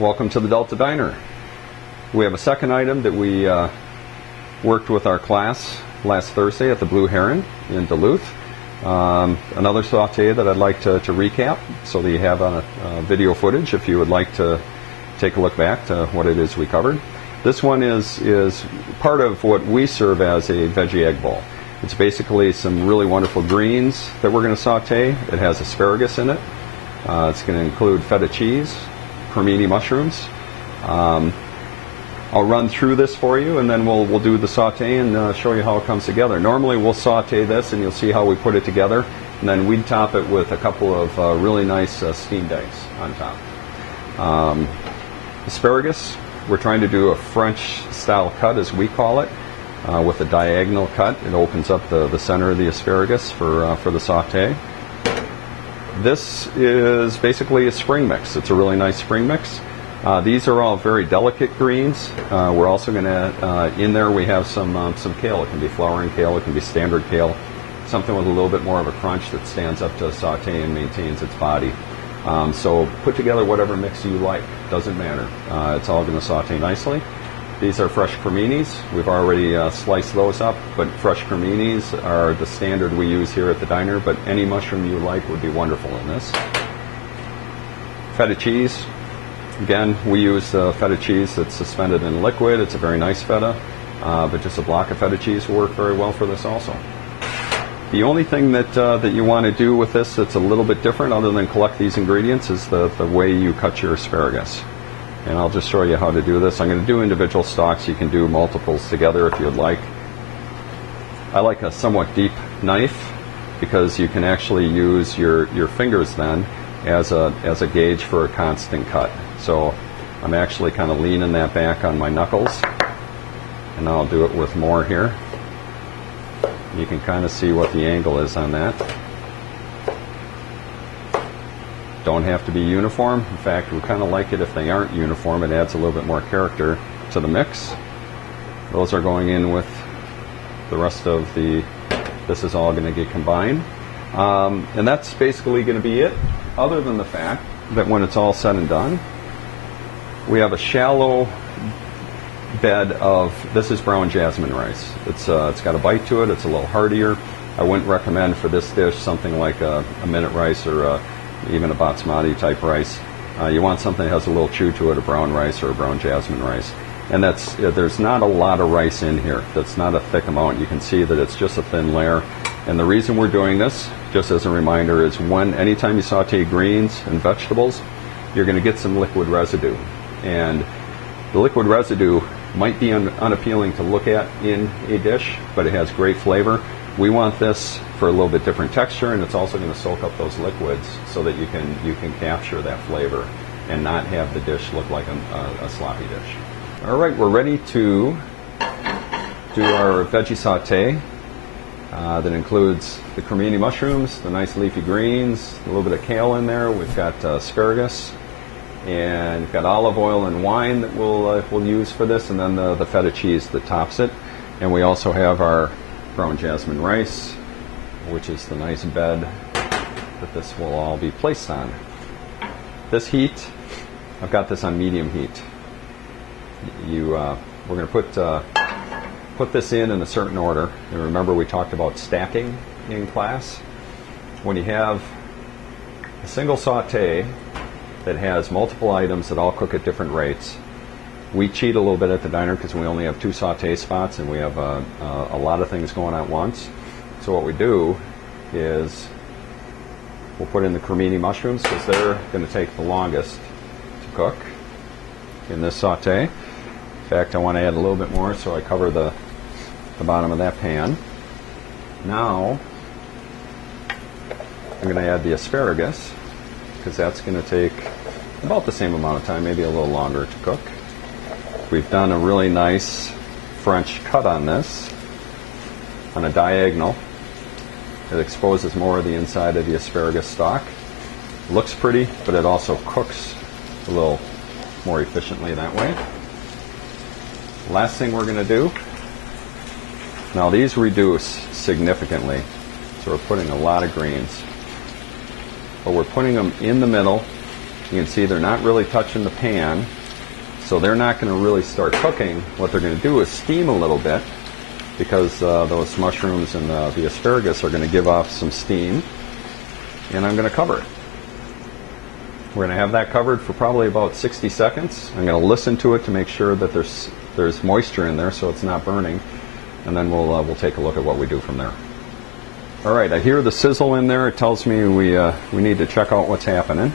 Welcome to the Delta Diner. We have a second item that we worked with our class last Thursday at the Blue Heron in Duluth. Another saute that I'd like to recap so that you have on a video footage if you would like to take a look back to what it is we covered. This one is part of what we serve as a veggie egg bowl. It's basically some really wonderful greens that we're going to saute. It has asparagus in it. It's going to include feta cheese, crimini mushrooms. I'll run through this for you, and then we'll do the saute and show you how it comes together. Normally we'll saute this, and you'll see how we put it together, and then we'd top it with a couple of really nice steamed eggs on top. Asparagus, we're trying to do a French style cut, as we call it, with a diagonal cut. It opens up the center of the asparagus for the saute. This is basically a spring mix. It's a really nice spring mix. These are all very delicate greens. We're also going to, in there we have some kale. It can be flowering kale, it can be standard kale, something with a little bit more of a crunch that stands up to saute and maintains its body. So put together whatever mix you like, doesn't matter. It's all going to saute nicely. These are fresh criminis. We've already sliced those up, but fresh criminis are the standard we use here at the diner, but any mushroom you like would be wonderful in this. Feta cheese. Again, we use feta cheese that's suspended in liquid. It's a very nice feta, but just a block of feta cheese will work very well for this also. The only thing that you want to do with this that's a little bit different other than collect these ingredients is the way you cut your asparagus. And I'll just show you how to do this. I'm going to do individual stalks. You can do multiples together if you'd like. I like a somewhat deep knife because you can actually use your fingers then as a gauge for a constant cut. So I'm actually kind of leaning that back on my knuckles, and I'll do it with more here. You can kind of see what the angle is on that. Don't have to be uniform. In fact, we kind of like it if they aren't uniform. It adds a little bit more character to the mix. Those are going in with the rest of this is all going to get combined. And that's basically going to be it, other than the fact that when it's all said and done, we have a shallow bed of, this is brown jasmine rice. It's got a bite to it. It's a little heartier. I wouldn't recommend for this dish something like a minute rice or even a basmati type rice. You want something that has a little chew to it, a brown rice or a brown jasmine rice. And there's not a lot of rice in here. That's not a thick amount. You can see that it's just a thin layer. And the reason we're doing this, just as a reminder, is anytime you saute greens and vegetables, you're going to get some liquid residue. And the liquid residue might be unappealing to look at in a dish, but it has great flavor. We want this for a little bit different texture, and it's also going to soak up those liquids so that you can capture that flavor and not have the dish look like a sloppy dish. All right, we're ready to do our veggie saute. That includes the crimini mushrooms, the nice leafy greens, a little bit of kale in there. We've got asparagus, and we've got olive oil and wine that we'll use for this, and then the feta cheese that tops it. And we also have our brown jasmine rice, which is the nice bed that this will all be placed on. This heat, I've got this on medium heat. We're going to put this in a certain order. And remember, we talked about stacking in class. When you have a single saute that has multiple items that all cook at different rates, we cheat a little bit at the diner because we only have 2 saute spots and we have a lot of things going at once. So what we do is we'll put in the crimini mushrooms because they're going to take the longest to cook in this saute. In fact, I want to add a little bit more, so I cover the bottom of that pan. Now I'm going to add the asparagus because that's going to take about the same amount of time, maybe a little longer to cook. We've done a really nice French cut on this, on a diagonal. It exposes more of the inside of the asparagus stalk. Looks pretty, but it also cooks a little more efficiently that way. Last thing we're going to do, now these reduce significantly, so we're putting a lot of greens, but we're putting them in the middle You can see they're not really touching the pan, so they're not going to really start cooking. What they're going to do is steam a little bit, because those mushrooms and the asparagus are going to give off some steam, and I'm going to cover it. We're going to have that covered for probably about 60 seconds. I'm going to listen to it to make sure that there's moisture in there so it's not burning, and then we'll take a look at what we do from there. All right, I hear the sizzle in there. It tells me we need to check out what's happening.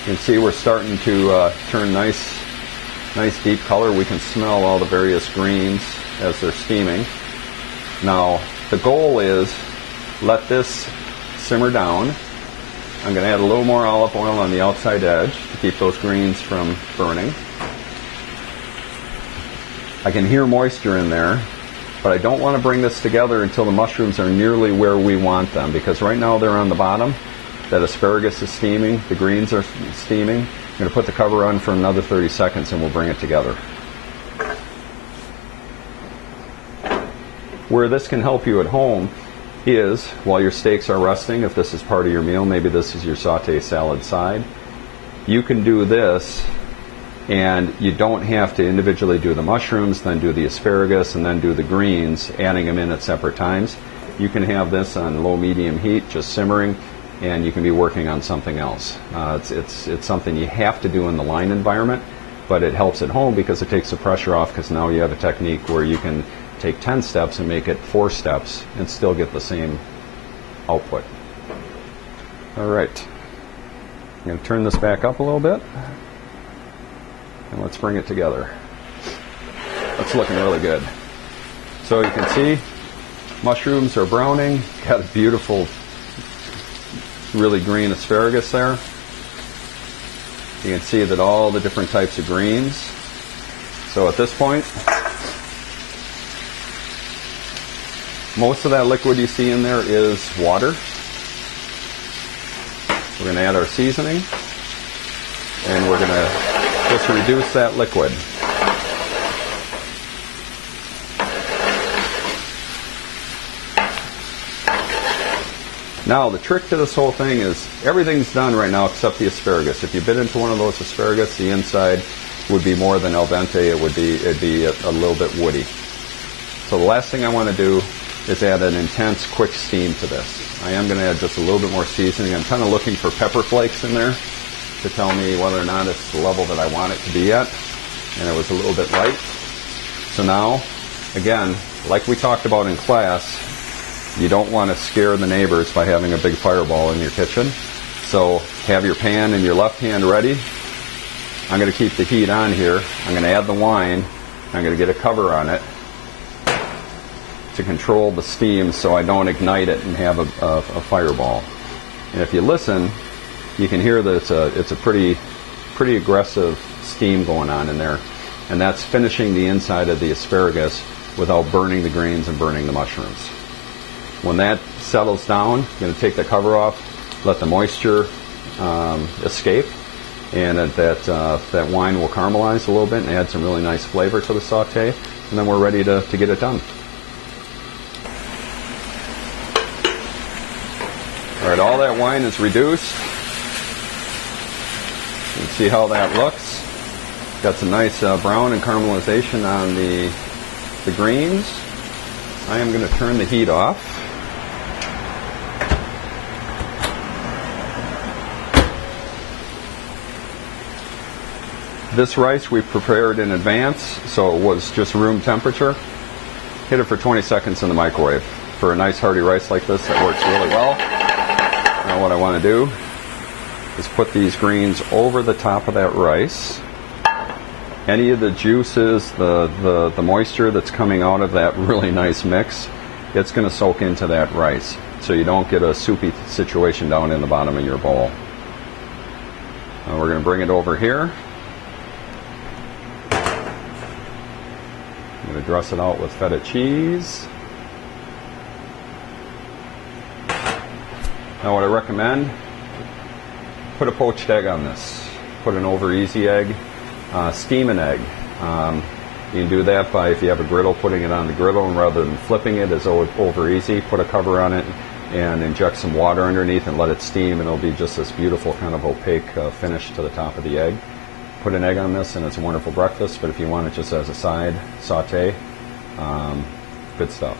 You can see we're starting to turn nice deep color. We can smell all the various greens as they're steaming. Now, the goal is let this simmer down. I'm going to add a little more olive oil on the outside edge to keep those greens from burning. I can hear moisture in there, but I don't want to bring this together until the mushrooms are nearly where we want them, because right now they're on the bottom. That asparagus is steaming, the greens are steaming. I'm going to put the cover on for another 30 seconds and we'll bring it together. Where this can help you at home is while your steaks are resting, if this is part of your meal, maybe this is your sauté salad side, you can do this and you don't have to individually do the mushrooms, then do the asparagus, and then do the greens, adding them in at separate times. You can have this on low-medium heat, just simmering, and you can be working on something else. It's something you have to do in the line environment, but it helps at home because it takes the pressure off, because now you have a technique where you can take 10 steps and make it 4 steps and still get the same output. All right, I'm going to turn this back up a little bit and let's bring it together. That's looking really good. So you can see mushrooms are browning, got a beautiful really green asparagus there. You can see that all the different types of greens. So at this point, most of that liquid you see in there is water. We're going to add our seasoning, and we're going to just reduce that liquid. Now, the trick to this whole thing is everything's done right now except the asparagus. If you bit into one of those asparagus, the inside would be more than al dente. It'd be a little bit woody. So the last thing I want to do is add an intense, quick steam to this. I am going to add just a little bit more seasoning. I'm kind of looking for pepper flakes in there to tell me whether or not it's the level that I want it to be at. And it was a little bit light. So now, again, like we talked about in class, you don't want to scare the neighbors by having a big fireball in your kitchen. So have your pan in your left hand ready. I'm going to keep the heat on here. I'm going to add the wine. I'm going to get a cover on it to control the steam so I don't ignite it and have a fireball. And if you listen, you can hear that it's a pretty aggressive steam going on in there. And that's finishing the inside of the asparagus without burning the greens and burning the mushrooms. When that settles down, I'm going to take the cover off, let the moisture escape, and that wine will caramelize a little bit and add some really nice flavor to the saute, and then we're ready to get it done. All right, all that wine is reduced. You can see how that looks. Got some nice brown and caramelization on the greens. I am going to turn the heat off. This rice we prepared in advance, so it was just room temperature. Hit it for 20 seconds in the microwave. For a nice hearty rice like this, that works really well. Now what I want to do is put these greens over the top of that rice. Any of the juices, the moisture that's coming out of that really nice mix, it's going to soak into that rice, so you don't get a soupy situation down in the bottom of your bowl. Now we're going to bring it over here. I'm going to dress it out with feta cheese. Now what I recommend, put a poached egg on this. Put an over easy egg. Steam an egg. You can do that by, if you have a griddle, putting it on the griddle, and rather than flipping it as over easy, put a cover on it and inject some water underneath and let it steam, and it'll be just this beautiful kind of opaque finish to the top of the egg. Put an egg on this and it's a wonderful breakfast, but if you want it just as a side saute, good stuff.